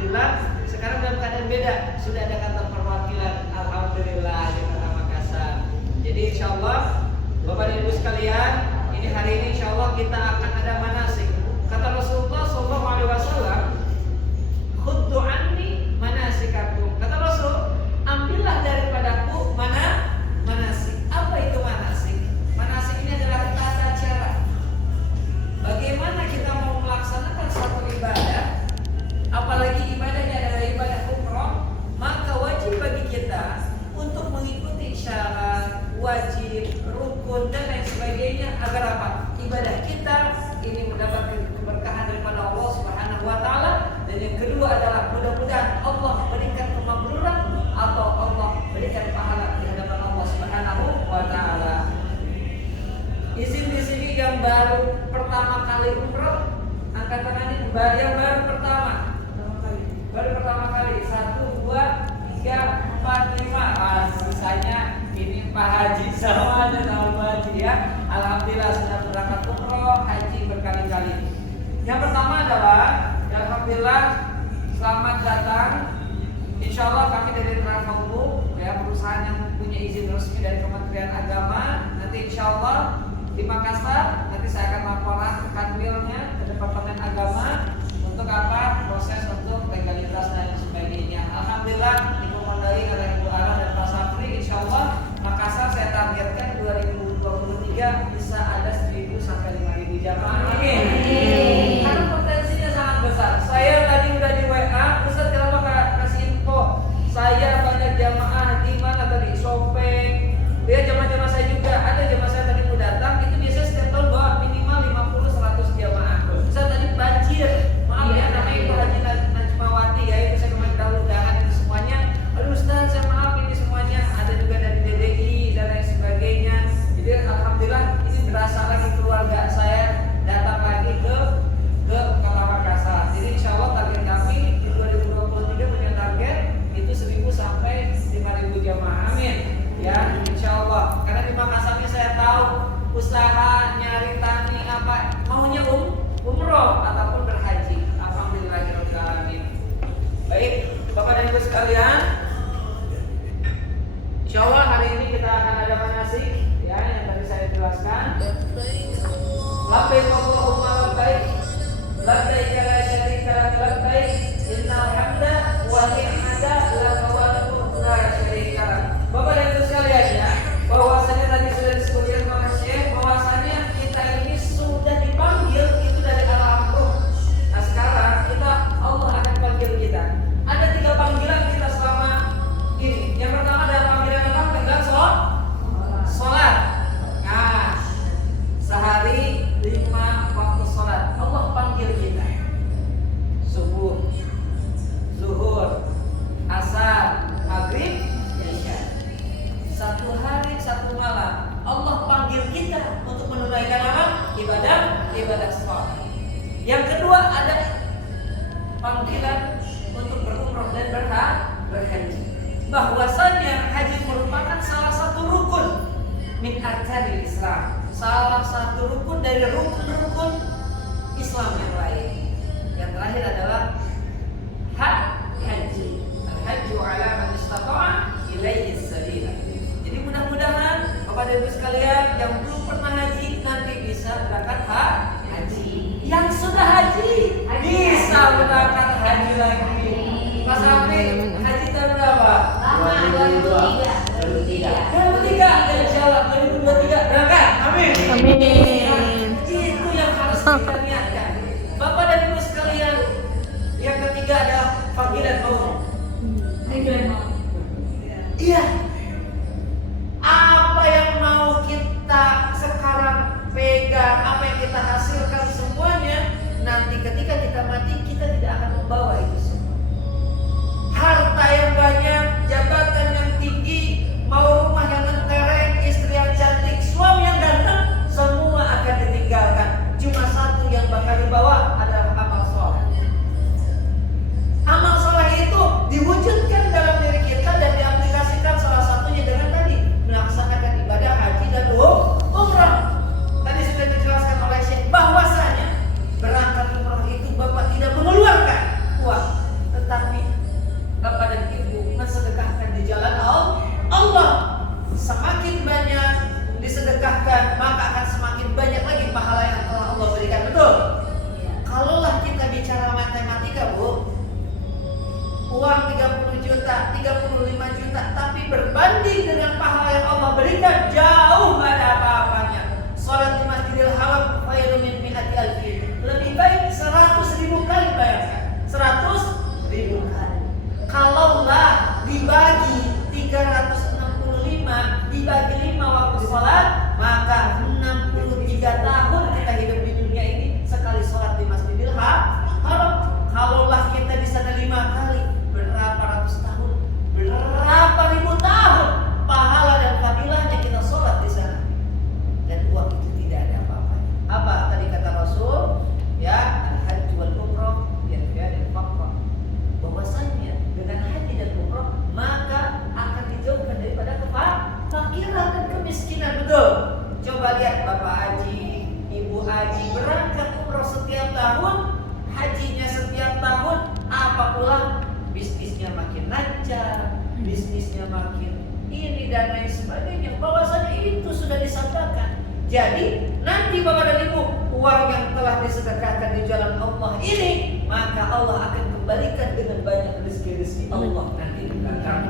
alhamdulillah sekarang dalam keadaan beda, sudah ada kantor perwakilan, alhamdulillah di Kota Makassar. Jadi insyaallah Bapak dan Ibu sekalian, ini hari ini insyaallah kita akan ada manasik. Kata Rasulullah SAW, khuddu anni manasikakum. Kata Rasul, ambillah daripadaku manasik. Apa itu manasik? Manasik ini adalah tata cara bagaimana kita mau melaksanakan suatu ibadah, apalagi ibadahnya adalah ibadah umroh, maka wajib bagi kita untuk mengikuti syarat, wajib, rukun dan lain sebagainya agar apa? Ibadah kita ini mendapatkan keberkahan daripada Allah Subhanahu wa taala. Dan yang kedua adalah mudah-mudahan Allah berikan kemakmuran atau Allah berikan pahala di hadapan Allah Subhanahu wa taala. Izin di sini yang baru pertama kali umroh, angkat tangannya. Yang baru pertama kali 1, 2, 3, 4, 5. Sisanya ini Pak Haji sama dengan Pak Haji ya. Alhamdulillah sudah berangkat umroh haji berkali-kali. Yang pertama adalah alhamdulillah selamat datang. Insya Allah kami dari Travel Group ya, perusahaan yang mempunyai izin resmi dari Kementerian Agama. Nanti insya Allah di Makassar nanti saya akan laporan ke kanwilnya, ke Departemen Agama untuk apa? Proses untuk legalitas dan sebagainya. Alhamdulillah dikomandoi oleh Ibu Ara dan Pak Safri. Insya Allah Makassar saya targetkan 2023 bisa ada 1.000 sampai 5.000 jamaah. Amin. Karena potensinya sangat besar. Saya tadi udah di WA, Ustaz kenapa nggak kasih info? Saya banyak jamaah di mana tadi? Sopeng. Dia jamaah saya juga ada jamaah saya tadi mau datang. Itu biasanya setiap tahun bawa minimal 50-100 jamaah. Ustaz tadi banjir. Maaf ya, namanya Ibu Haji Najmawati ya. Itu saya kemarin tahu undangan itu semuanya. Aduh Ustaz, saya maaf ini semuanya. Ada juga dari DDI dan lain sebagainya. Jadi alhamdulillah ini berasa lagi keluarga saya datang lagi ke Kota Makassar. Jadi insya Allah target kami di 2023 punya target itu 1.000 sampai 5.000 jamaah. Amin. Ya, insya Allah. Karena di Makassar ini saya tahu usaha nyari tani apa maunya umroh ataupun berhaji. Alhamdulillahirabbil alamin. Baik, Bapak dan Ibu sekalian, insya Allah hari ini kita akan ada manasik ya yang tadi saya jelaskan. Labbaik Allahumma labbaik, labbaik la syarika lak labbaik, innal hamda wa ni'mata laka wa la syarika lak. Bapak dan Ibu sekalian ya, bahwasanya tadi sudah disebutkan oleh Syekh bahwasanya kita ini sudah dipanggil itu dari alam ruh. Nah sekarang kita Allah akan panggil kita. Ada 3 panggilan kita selama ini. Yang pertama adalah panggilan apa? Panggilan sholat. Nah, sehari 5 waktu sholat Allah panggil kita. Subuh, zuhur, asar, maghrib, isya. 1 hari 1 malam Allah panggil kita untuk menunaikan apa? Ibadah sholat. Yang kedua ada panggilan untuk berumrah dan berhaji. Bahwasanya haji merupakan salah satu rukun min arkanil Islam, salah satu rukun dari rukun-rukun Islam yang lain. Yang terakhir adalah haji. Al-hajju ala man istata'a ilaihi sabila. Jadi mudah-mudahan Bapak dan Ibu sekalian yang belum pernah haji nanti bisa berangkat haji. Yang sudah haji bisa berangkat haji lagi. Mas Raffi, haji tahun berapa? 2023. Insyaallah 2023 berangkat. Amin. Itu yang harus kita niatkan. Bapak dan Ibu sekalian, yang ketiga adalah panggilan Allah. Iya. Apa yang mau kita sekarang pegang, apa yang kita hasilkan semuanya, nanti ketika kita mati kita tidak akan membawa itu semua. Harta yang banyak, jabatan yang tinggi, mau rumah yang mentereng, istri yang cantik, suami yang ganteng, semua akan ditinggalkan. Cuma satu yang bakal dibawa adalah amal soleh. Amal soleh itu diwujudkan dalam diri kita dan diaplikasikan salah bisnisnya makin ini dan lain sebagainya. Bahwasanya itu sudah disedekahkan. Jadi nanti Bapak dan Ibu, uang yang telah disedekahkan di jalan Allah ini, maka Allah akan kembalikan dengan banyak rezeki Allah nanti di belakang.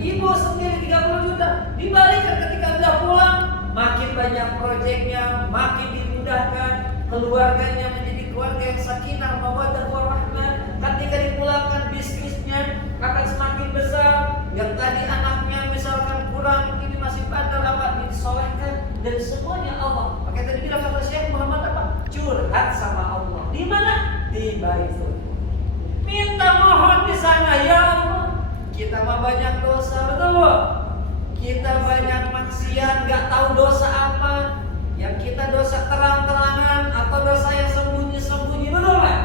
Ibu sendiri 30 juta dibalikan ketika sudah pulang, makin banyak proyeknya, makin dimudahkan, keluarganya menjadi keluarga yang sakinah, mawaddah warahmah. Ketika dipulangkan bisnisnya akan semakin besar. Yang tadi anaknya misalkan kurang, ini masih bandel apa disolehkan, dan semuanya Allah. Pakai tadi bilang kata Syekh Muhammad apa? Curhat sama Allah. Di mana? Di Baitul. Minta mohon di sana, ya Allah. Kita mah banyak dosa, betul? Kita banyak maksiat, nggak tahu dosa apa. Yang kita dosa terang-terangan atau dosa yang sembunyi-sembunyi, betul nggak?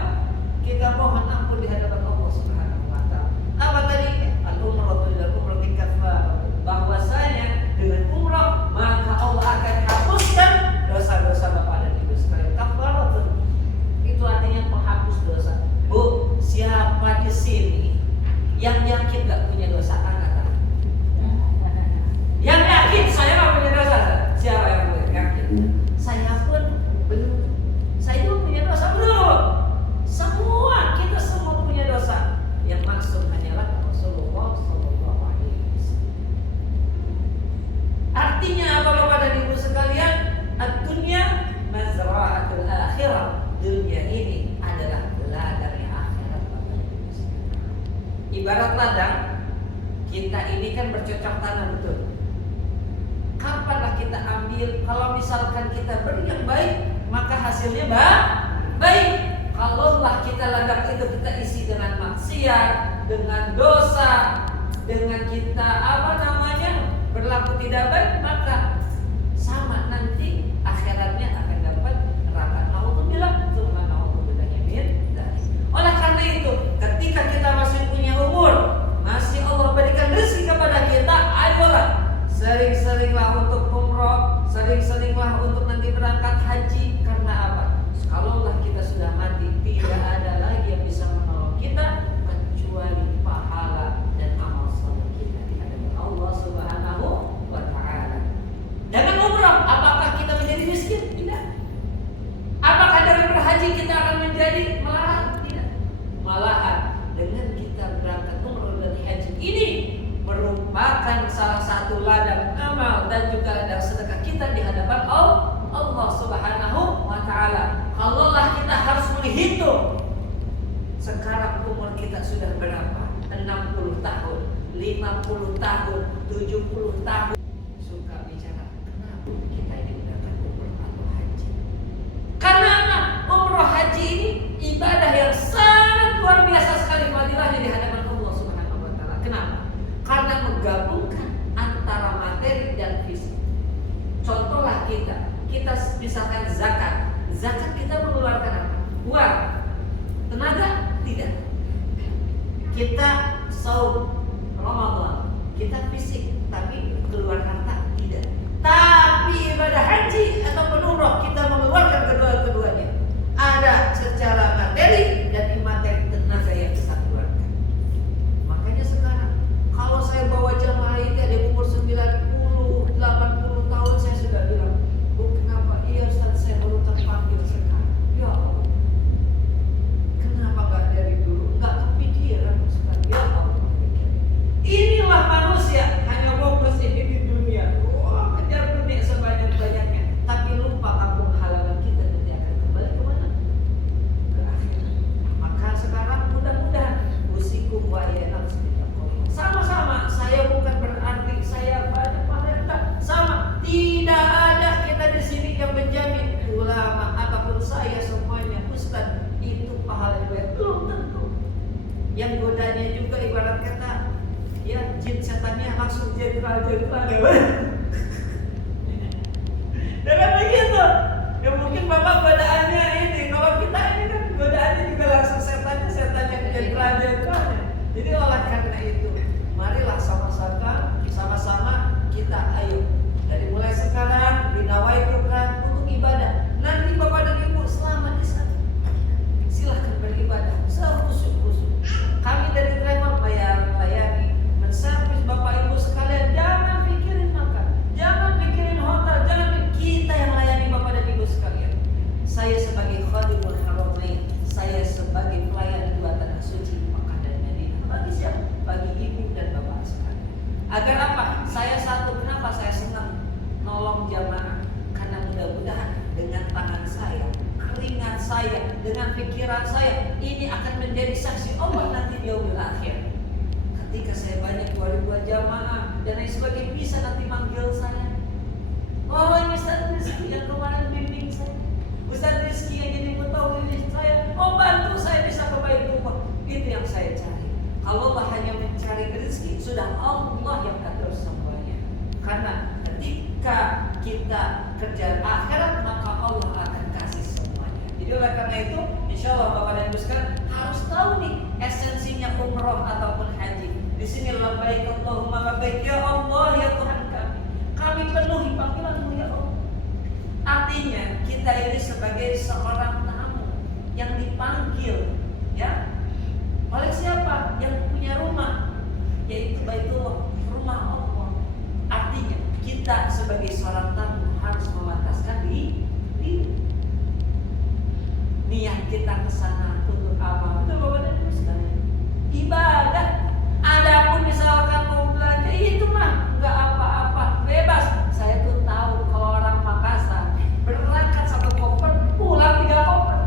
Kita mohon ampun di hadapan Allah Subhanahu wa Ta'ala. Apa tadi? Al-umrah ila umrati kafarah. Bahwasanya dengan umrah maka Allah akan hapuskan dosa-dosa Bapak dan Ibu sekalian. Kafarah itu artinya penghapus dosa. Bu, siapa di sini yang yakin nggak punya dosa? Angkat. Yang yakin saya nggak punya dosa. Siapa yang yakin? Saya pun belum. Saya juga punya dosa belum. Semua kita semua punya dosa. Yang maksud hanyalah Rasulullah Sallallahu Alaihi Wasallam. Artinya apa Bapak dan Ibu sekalian? Ad-dunya mazra'atul akhirah. Dunia ini adalah ladangnya akhirat Bapak dan Ibu sekalian. Ibarat ladang, kita ini kan bercocok tanam, betul. Kapanlah kita ambil? Kalau misalkan kita beri yang baik, maka hasilnya baik. Kalau lah kita ladang itu kita isi dengan maksiat, dengan dosa, dengan kita berlaku tidak baik, maka sama nanti akhiratnya akan dapat neraka. Nauzubillah, oleh karena itu, ketika kita masih punya umur, masih Allah berikan rezeki kepada kita, ayolah sering-seringlah untuk umroh, sering-seringlah untuk nanti berangkat haji. Karena apa? Kalaulah kita sudah mati, tidak ada lagi yang bisa menolong kita kecuali pahala dan amal soleh kita di hadapan Allah Subhanahu wa Ta'ala. Dengan umroh, apakah kita menjadi miskin? Tidak. Apakah dari berhaji kita akan menjadi melarat? Tidak. Malahan dengan kita berangkat umroh dan haji ini merupakan salah satu ladang amal dan juga ladang sedekah kita di hadapan Allah Subhanahu wa Ta'ala. Kalaulah kita harus menghitung sekarang umur kita sudah berapa? 60 tahun, 50 tahun, 70 tahun. Suka bicara, kenapa kita ini menggunakan umroh atau haji? Karena umroh haji ini ibadah yang sangat luar biasa sekali fadilahnya di hadapan Allah Subhanahu wa Ta'ala. Kenapa? Karena menggabungkan antara materi dan fisik. Contohlah kita misalkan zakat. Zakat kita mengeluarkan apa? Uang. Tenaga? Tidak. Kita saum Ramadan, kita fisik, tapi keluar harta? Tidak. Tapi ibadah haji atau umroh kita mengeluarkan kedua-keduanya. Ada secara materi dan imateri tenaga yang kita keluarkan. Makanya sekarang kalau saya bawa jamaah ini ada umur 90, 80 tahun, saya sudah bilang, Bu, kenapa? Iya Ustaz, saya baru terpanggil sekarang. Ya Allah, kenapa gak dari dulu? Gak kepikiran Ustaz. Ya Allah, inilah manusia hanya fokus ini di dunia. Wah, kejar dunia sebanyak-banyaknya, tapi lupa kampung halaman kita nanti akan kembali kemana? Ke akhirat. Maka sekarang mudah-mudahan usikum wa iyana sama-sama. Saya bukan berarti saya banyak pahala, sama. Tidak ada kita di sini yang menjamin ulama ataupun saya semuanya ustaz itu pahala yang belum tentu. Yang godanya juga ibarat kata ya jin setannya langsung jenderal-jenderal ya. Dengan begitu ya mungkin bapak godaannya ini, kalau kita ini kan godaannya juga langsung setannya jenderal-jenderal. Jadi oleh karena itu marilah sama-sama kita ayo dari mulai sekarang dinawaitukan untuk ibadah. Nanti bapak dan ibu selama di sana silahkan beribadah sehusu-husu. Kami dari travel melayani, menservis bapak Agar apa? Saya satu, kenapa saya senang nolong jamaah? Karena mudah-mudahan dengan tangan saya, keringat saya, dengan pikiran saya, ini akan menjadi saksi Allah nanti di yaumil akhir. Ketika saya banyak buat jamaah dan lain sebagainya, bisa nanti manggil saya. Oh, ini Ustaz Rizki yang kemarin bimbing saya, Ustaz Rizki yang jadi mutawalli saya. Oh, bantu saya bisa ke Baitullah. Itu yang saya cari. Kalau Allah hanya mencari rezeki, sudah Allah yang atur semuanya. Karena ketika kita kerja akhirat, maka Allah akan kasih semuanya. Jadi oleh karena itu, insya Allah Bapak dan Ibu sekalian harus tahu nih esensinya umroh ataupun haji. Di sini labbaik Allahumma labbaik, ya Allah ya Tuhan kami. Kami penuhi panggilan-Mu ya Allah. Artinya kita ini sebagai seorang tamu yang dipanggil, ya, oleh siapa? Yang punya rumah, yaitu Baitullah, rumah Allah. Artinya kita sebagai seorang tamu harus memataskan diri. Niat kita ke sana untuk apa? Betul Bapak dan Ibu sekalian. Ibadah. Adapun misalkan mau belanja, itu mah nggak apa-apa, bebas. Saya tuh tahu kalau orang Makassar berangkat 1 koper, pulang 3 koper.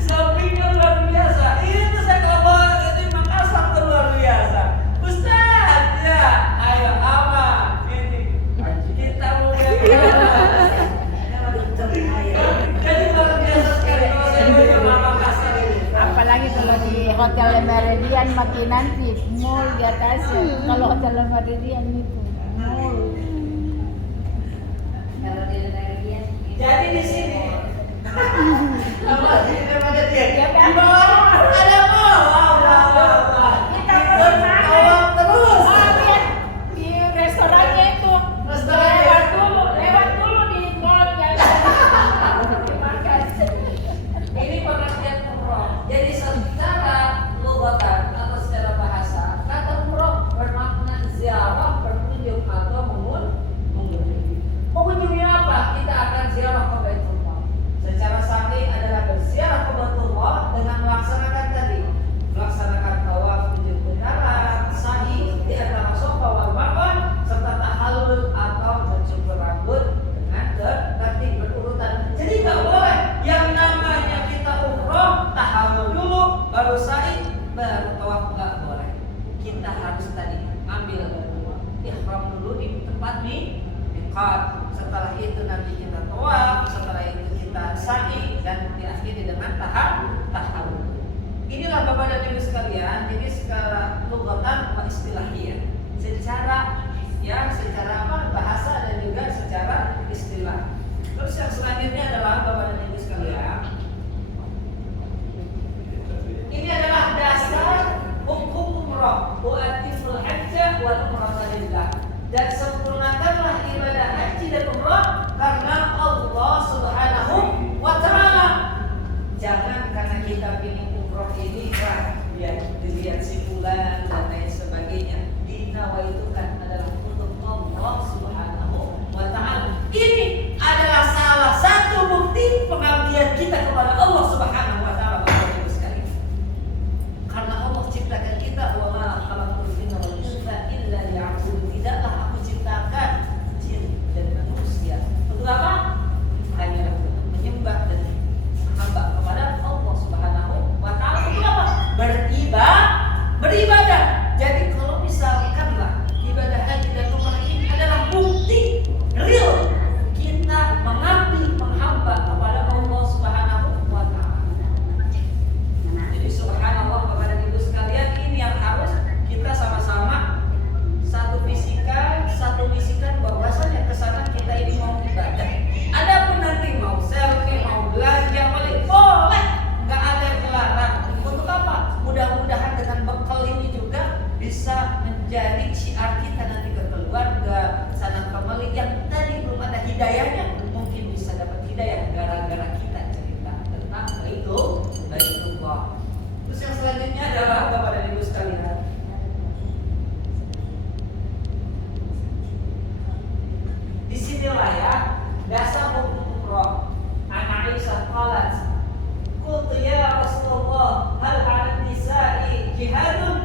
Sampingnya luar biasa. Itu saya kalau di Makassar tuh luar biasa. Ustaz, ya, ayo apa? Ini kita mau jadi luar biasa sekali kalau saya mau ke Makassar ini. Apalagi kalau di Hotel Meridian makin nanti mall di atasnya. Kalau Hotel Meridian itu mall. Kalau di Meridian Jadi di sini apa sih daripada dia? Ya, Di bawah ada mall. Kita terus terus. lihat di restorannya itu. Restorannya. Lewat dulu di mall yang Ini pengertian umroh. Jadi secara lugatan atau secara bahasa, kata umroh bermakna ziarah, berkunjung atau mengunjungi. Mengunjungi apa? Kita akan ziarah ke Baitullah. Secara sahih adalah berziarah ke Baitullah dengan melaksanakan tadi, melaksanakan tawaf tujuh putaran, sa'i di antara Safa wal Marwah, serta tahallul atau mencukur rambut dengan tertib berurutan. Jadi nggak boleh yang namanya kita umroh tahallul dulu, baru sa'i, baru tawaf, nggak boleh. Kita harus tadi ambil ihram dulu di tempat miqat. Setelah itu nanti kita tawaf, setelah itu kita sa'i, dan diakhiri dengan tahallul. Inilah Bapak dan Ibu sekalian. Jadi secara lugatan wa istilahiyah, secara apa bahasa dan juga secara istilah. Terus yang selanjutnya adalah Bapak dan Ibu sekalian, ini adalah dasar hukum umroh. Wa'atimul hajja wal umrata lillah. Dan sempurnakanlah ibadah haji dan umroh karena Allah Subhanahu wa ta'ala. Jangan karena kita pilih umroh ini biar dilihat si fulan dan lain sebagainya. Dinawaitukan adalah untuk Allah Subhanahu wa ta'ala. Ini adalah salah satu bukti pengabdian kita kepada Allah Subhanahu wa ta'ala, Bapak Ibu sekalian. Karena Allah ciptakan kita, wa ma khalaqtul jinna wal insa illa liya'budun. Tidaklah aku ciptakan jin dan manusia untuk apa? Hanya untuk menyembah dan menghamba kepada Allah Subhanahu wa ta'ala. Untuk apa? Beribadah. Jadi kalau misalkanlah ibadah haji dan umrah ini adalah bukti real kita mengabdi, menghamba kepada Allah Subhanahu wa ta'ala. Jadi subhanallah Bapak dan Ibu sekalian, ini yang harus kita sama-sama satu bisikan bahwasanya kesana kita ini mau ibadah. Adapun nanti mau selfie, mau belanja, boleh, nggak ada yang melarang. Untuk apa? Mudah-mudahan dengan bekal ini juga bisa menjadi syiar kita nanti ke keluarga, sana kembali yang tadi belum ada hidayahnya, mungkin bisa dapat hidayah gara-gara kita cerita tentang Baitullah. Terus yang selanjutnya adalah Bapak dan Ibu sekalian, disinilah ya dasar hukum umroh. Anak Aisyah qalat, qultu ya Rasulullah, hal 'ala nisa'i jihadun?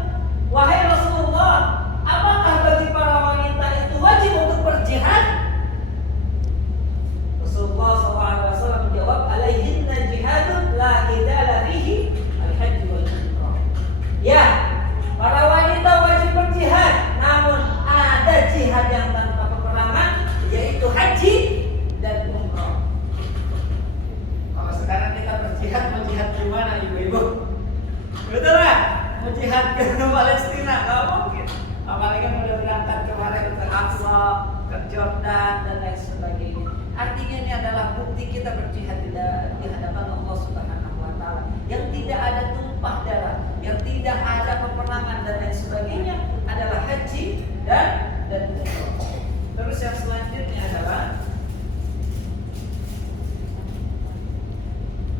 ke Palestina, nggak mungkin. Apalagi yang udah berangkat kemarin ke Aqsa, ke Jordan dan lain sebagainya. Artinya ini adalah bukti kita berjihad di hadapan Allah Subhanahu wa Ta'ala. Yang tidak ada tumpah darah, yang tidak ada peperangan dan lain sebagainya adalah haji dan umrah. Terus yang selanjutnya adalah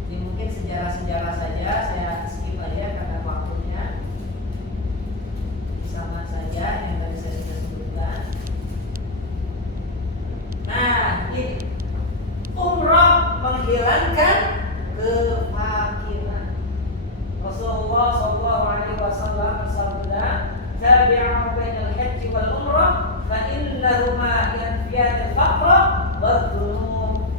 ini mungkin sejarah-sejarah saja, saya skip aja karena waktunya. Sama saja yang tadi saya sudah sebutkan. Nah, ini umrah menghilangkan kefakiran. Rasulullah SAW bersabda, "Tabi'u bainal hajji wal umrah, fa innahuma yanfiyan al-faqra wad-dhunub."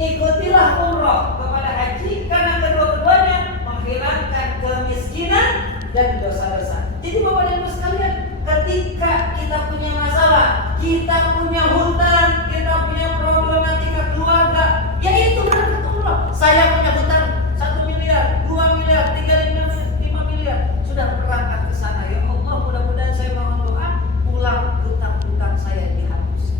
Ikutilah umrah kepada haji karena kedua-duanya menghilangkan kemiskinan dan dosa-dosa. Jadi Bapak dan Ibu sekalian, ketika kita punya masalah, kita punya hutang, kita punya problematika keluarga, yaitu berangkat umrah. Saya punya hutang 1 miliar, 2 miliar, 5 miliar, sudah berangkat ke sana. Ya Allah, mudah-mudahan saya mohon doa pulang hutang-hutang saya dihapus,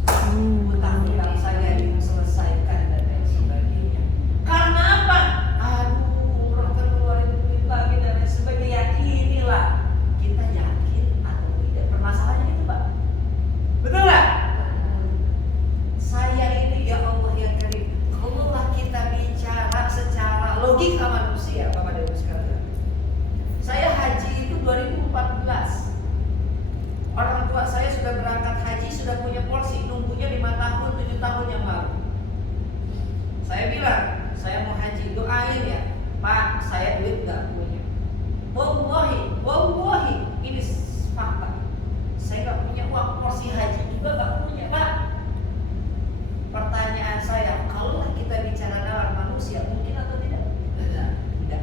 hutang-hutang saya diselesaikan dan lain sebagainya. Karena apa? Aduh, umrah kan keluarin duit lagi dan lain sebagainya. Inilah kita yakin atau tidak, permasalahannya itu Pak. Betul nggak? Saya ini ya Allah ya Karim, kalaulah kita bicara secara logika manusia, Bapak dan Ibu sekalian. Saya haji itu 2014. Orang tua saya sudah berangkat haji, sudah punya porsi, nunggunya 5 tahun, 7 tahun yang lalu. Saya bilang, saya mau haji, doain ya Pak, saya duit nggak punya. Wallahi, ini fakta. Saya nggak punya uang porsi haji juga nggak punya Pak. Pertanyaan saya, kalau kita bicara dalam manusia, mungkin atau tidak? Tidak.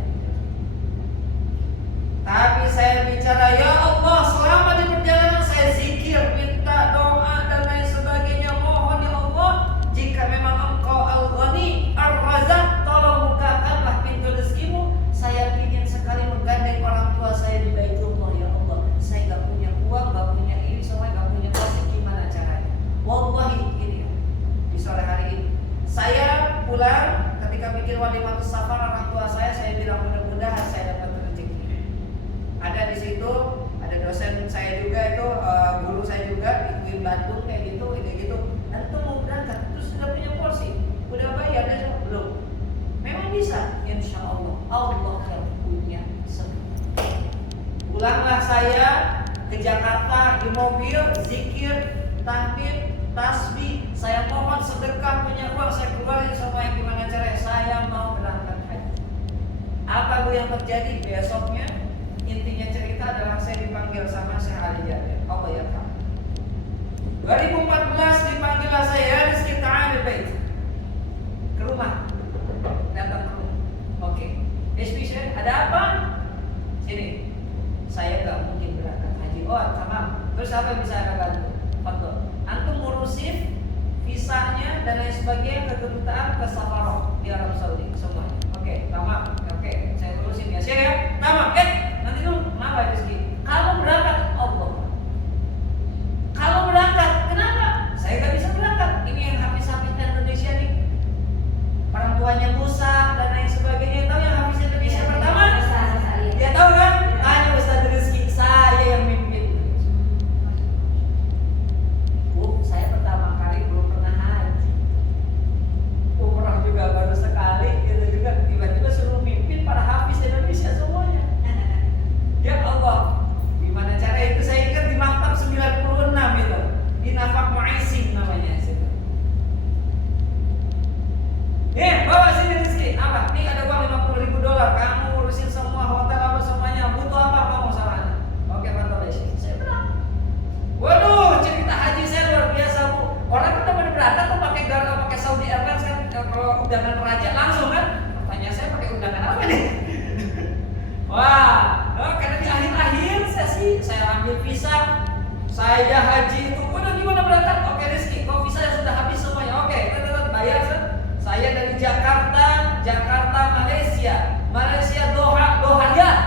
Tapi saya bicara, ya Allah, selama di perjalanan saya zikir, minta doa dan lain sebagainya. Mohon ya Allah, jika memang Engkau Al-Ghani, Ar-Razak, tolong bukakanlah pintu rezekimu. Saya ingin sekali menggandeng orang tua saya di Baitullah ya Allah. Saya nggak punya uang, nggak punya ini, semua nggak punya porsi, gimana caranya? Wallahi ini di sore hari ini saya pulang, ketika bikin walimatus safar orang tua saya bilang mudah-mudahan saya dapat rezeki. Ada di situ, ada dosen saya juga itu, guru saya juga di Bandung kayak gitu. Antum mau berangkat, terus sudah punya porsi, udah bayar aja belum? Memang bisa, insya Allah. Allah yang punya semua. Pulanglah saya ke Jakarta di mobil, zikir, tahmid, tasbih. Saya mohon sedekah, punya uang saya keluarin semua. Yang gimana caranya? Saya mau berangkat haji. Apa Bu yang terjadi besoknya? Intinya cerita adalah saya dipanggil sama Syekh Ali Jabir. Allah ya Kak. 2014 dipanggillah saya Rizky Ta'ala Bait ke rumah, datang ke rumah. Oke, SPC ada apa? Sini, saya nggak mungkin berangkat haji. Oh, tamam. Terus apa yang bisa Anda bantu? Betul. Antum ngurusin visanya dan lain sebagainya ke kedutaan, ke safaroh di Arab Saudi semuanya. Oke, tamam. Oke, saya urusin ya. Saya ya, tamam. Nanti dulu, kenapa Rizky? Kalau berangkat, Allah. Kalau berangkat, kenapa? Saya nggak bisa berangkat. Ini yang habis-habis Indonesia nih. Orang tuanya Musa dan lain sebagainya. Tahu yang habis Indonesia pertama? Dia tahu kan? Hanya Ustaz Rizky, saya yang mimpin. Bu, saya pertama kali belum pernah haji. Umrah juga baru sekali, gitu juga. Tiba-tiba suruh mimpin para hafiz Indonesia semuanya. Ya Allah, gimana cara itu? Saya ingat di maktab 96 itu, di Nafak Mu'aisim namanya situ. Bawa sini Rizky, apa? Nih ada uang $50.000, kamu urusin semua hotel apa semuanya. Butuh apa kamu sama Anda? Oke, mantap ya. Saya bilang, waduh, cerita haji saya luar biasa Bu. Orang kan udah berangkat tuh pakai Saudi Airlines kan, kalau undangan raja langsung kan. Pertanyaan saya pakai undangan apa nih? Wah, karena di akhir-akhir sesi saya ambil visa, saya haji itu. Waduh, gimana berangkat? Oke Rizky, kok visa sudah habis semuanya? Oke, tetap bayar. Saya dari Jakarta, Malaysia, Doha, Riyadh.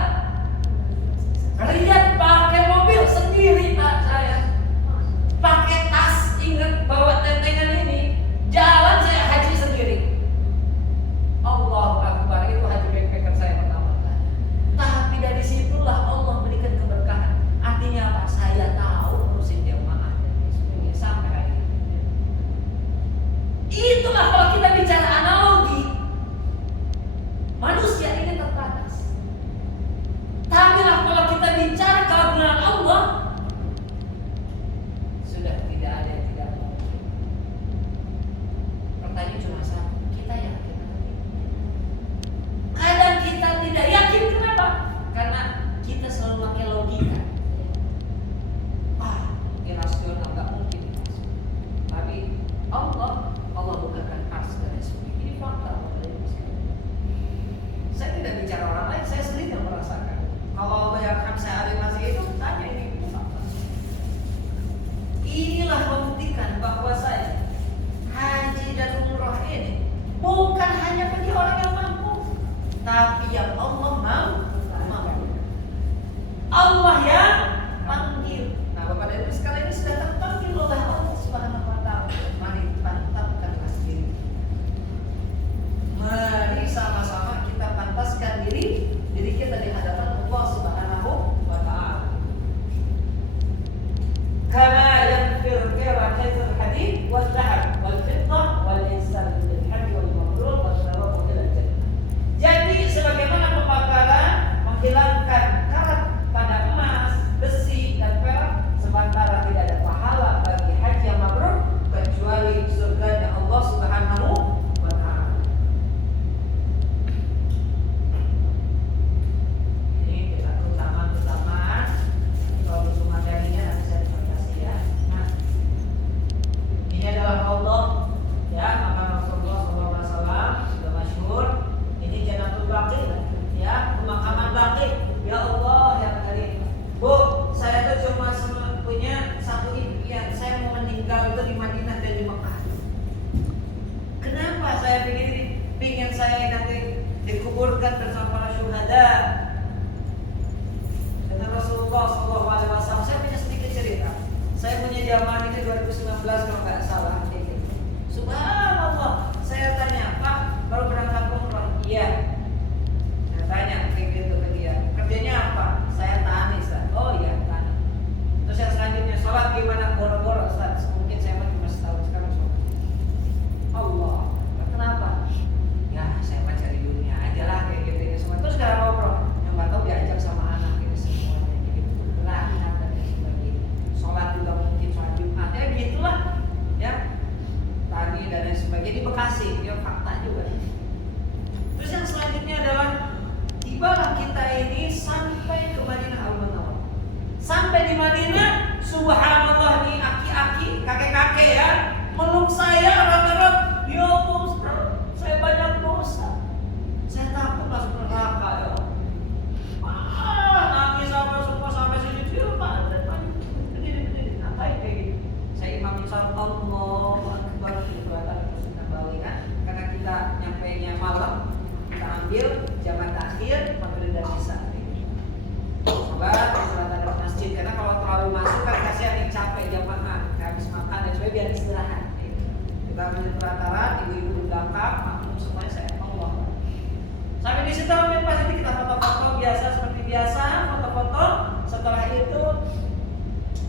tapi yang Allah mau. Allah yang panggil. Nah, Bapak dan Ibu sekalian, ini sudah terpanggil oleh Allah Subhanahu wa taala. Mari pantaskanlah diri. Mari sama-sama kita pantaskan diri kita di hadapan Allah Subhanahu wa taala. Kama yanfir qiratul hadid wal dhahab wal fiddah wal insan bil hadid wal mabrur wal thawabu ila jannah. Jadi sebagaimana pembakaran menghilangkan karat pada emas, besi dan perak, sementara tidak ada pahala bagi haji yang mabrur kecuali surganya Allah Subhanahu wa taala. Ini kita utama kalau cuma darinya nanti saya kasih ya. Nah, ini adalah Allah ya, maka Rasulullah SAW sudah masyhur. Ini Jannatul Baqi ya, pemakaman Baqi. Ya Allah yang karim. Bu, saya tuh cuma punya satu impian. Saya mau meninggal itu di Madinah dan di Mekah. Kenapa saya ingin saya nanti dikuburkan bersama para syuhada? Kata Rasulullah SAW, saya punya sedikit cerita. Saya punya jamaah ini 2019 kalau nggak salah. Subhanallah, saya tanya, Pak, baru berangkat umrah? Iya. Saya tanya kayak gitu ke dia, kerjanya apa? Saya tani, Ustaz. Oh iya, tani. Terus yang selanjutnya, sholat gimana? Boro-boro, Ustaz. Mungkin saya masih tahu sekarang sholat. Allah, kenapa? Ya, saya mah cari dunia aja lah kayak gitu ya semua. Terus sekarang ngobrol, yang nggak tahu diajak sama anak ini semuanya gitu. Beranak dan lain sebagainya. Sholat juga mungkin sholat Jumat, ya gitulah, ya. Tani dan lain sebagainya di Bekasi, ya fakta juga. Terus yang selanjutnya adalah tibalah kita ini sampai ke Madinah Al-Munawwarah. Sampai di Madinah, subhanallah, nih aki-aki, kakek-kakek ya, meluk saya erat-erat. Ya Allah Ustaz, saya banyak dosa. Saya takut masuk neraka ya. Nangis semua sampai sujud. Ya Pak, berdiri. Ngapain kayak gitu? Saya imam salat Allah Akbar di Belanda Masjid Nabawi kan. Karena kita nyampainya malam, kita ambil jamaah akhir maghrib dan isya. Coba sholat ada masjid, karena kalau terlalu masuk kan kasihan yang capek jamaah, habis makan dan sebagainya, biar istirahat. Kita ambil rata-rata, ibu-ibu di belakang, makmum semuanya saya Allah. Sampai di situ ambil pas itu kita foto-foto biasa seperti biasa, foto-foto. Setelah itu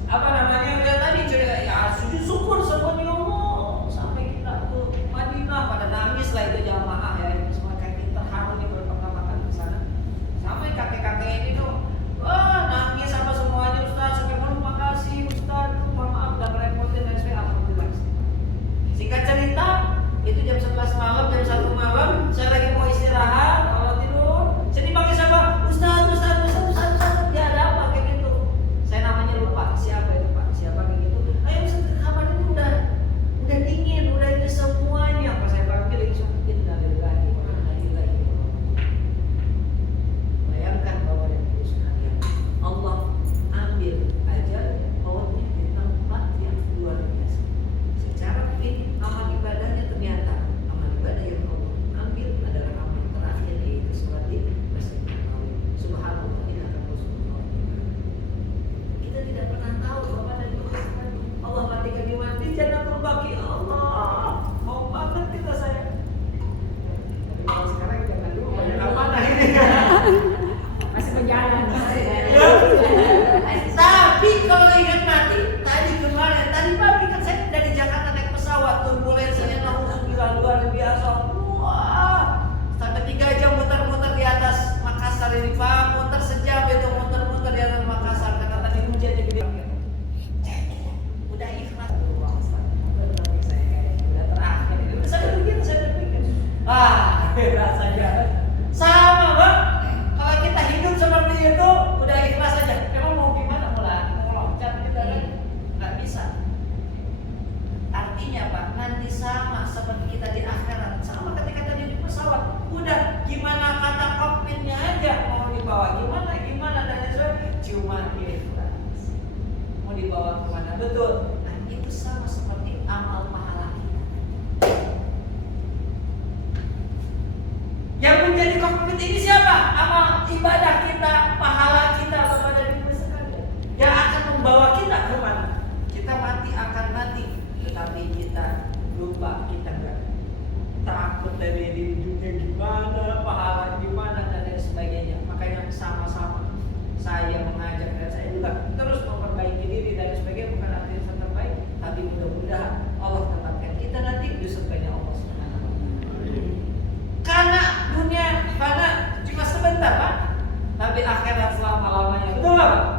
apa namanya ya tadi ya sujud syukur semuanya Allah. Sampai kita tuh Madinah pada nangis lah itu jamaah ya, semua kayak kita terharu nih pertama kali ke sana. Sampai kakek-kakek ini tuh wah nangis sama semuanya Ustaz, sampai terima kasih Ustaz, mohon maaf udah merepotin dan saya alhamdulillah. Singkat cerita, itu jam 11 malam, jam 1 malam, saya lagi mau istirahat, kalau tidur, saya dipanggil sama Ustaz, ya ada apa kayak gitu. Saya namanya lupa, siapa itu Pak, siapa kayak gitu. Ayo Ustaz, kamar ini udah dingin, udah ini semuanya. Pas saya panggil lagi sumpit dari lagi. Bayangkan bahwa dari itu sekalian, Allah ambil ajal mautnya di tempat yang luar biasa. Secara ini amal ibadahnya ternyata amal ibadah yang Allah ambil adalah amal terakhir, yaitu sholat di Masjid Nabawi. Subhanallah, ini akan Rasulullah. Kita tidak pernah tahu bahwa dari Allah matikan di mana di Jannatul Baqi. Allah mau banget kita saya. Tapi kalau sekarang jangan dulu banyak amanah ini. Masih berjalan. Tapi kalau ingat mati tadi kemarin, tadi pagi kan saya dari Jakarta naik pesawat, turbulensinya nauzubillah luar biasa. Wah, sampai 3 jam muter-muter di atas Makassar ini Pak, muter sejam itu muter-muter di atas Makassar karena tadi hujannya gede. Udah ikhlas udah terakhir itu. Saya pikir rasanya sama Bang. Kalau kita hidup seperti itu udah ikhlas aja. Emang mau gimana mau loncat kita kan nggak bisa. Artinya Pak, nanti sama seperti kita di akhirat, sama ketika tadi di pesawat. Udah gimana kata kokpitnya aja mau dibawa gimana dan sebagainya, cuma ikhlas. Mau dibawa kemana? Betul. Nah itu sama seperti amal pahala kita. Yang menjadi kokpit ini siapa? tapi kita lupa, kita nggak takut dari di dunia gimana, pahala gimana dan lain sebagainya. Makanya sama-sama saya mengajak dan saya juga terus memperbaiki diri dan sebagainya, bukan artinya saya terbaik, tapi mudah-mudahan Allah tempatkan kita nanti di surganya Allah Subhanahu wa Ta'ala. Karena dunia, karena cuma sebentar Pak, tapi akhirat selama-lamanya. Betul nggak Pak?